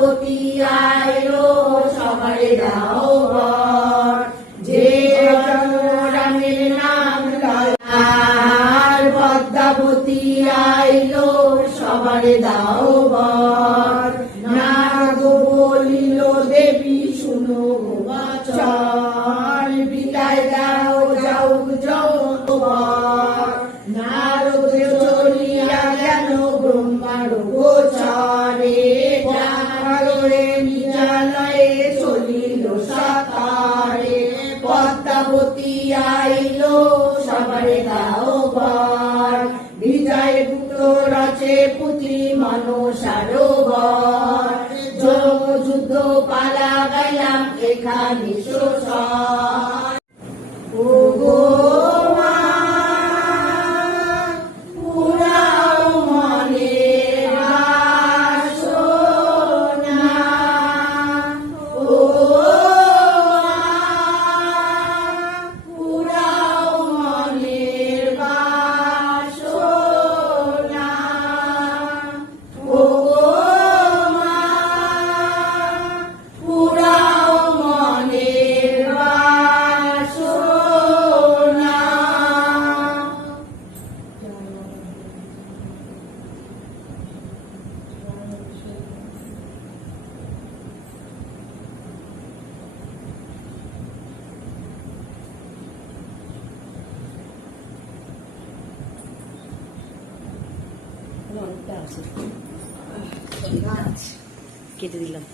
পদ্মাবতী আইলো সবারে দাও বর, যে রামের নাম লয়। পদ্মাবতী আইলো সবারে দাও বর, নারদ বলিল দেবী শুনো বচন, বিদায় দাও যাও যাও বর। নারদ চলিয়া গেল ব্রহ্মার গোচরে, প্রাণে নিজালয়ে চলিল সাকারে। পদ্মাবতী আইলো সবারে দাও বর, বিজয় পুত্র রচে পুত্রী মনসার বর। যুদ্ধ পালা গাইলাম এখানে শোষণ। ও গো মা পুরাও মনের বাসনা, ও মা পুরাও মনের বাসনা, ও গো মা পুরাও মনের বাসনা। কেটে দিলাম।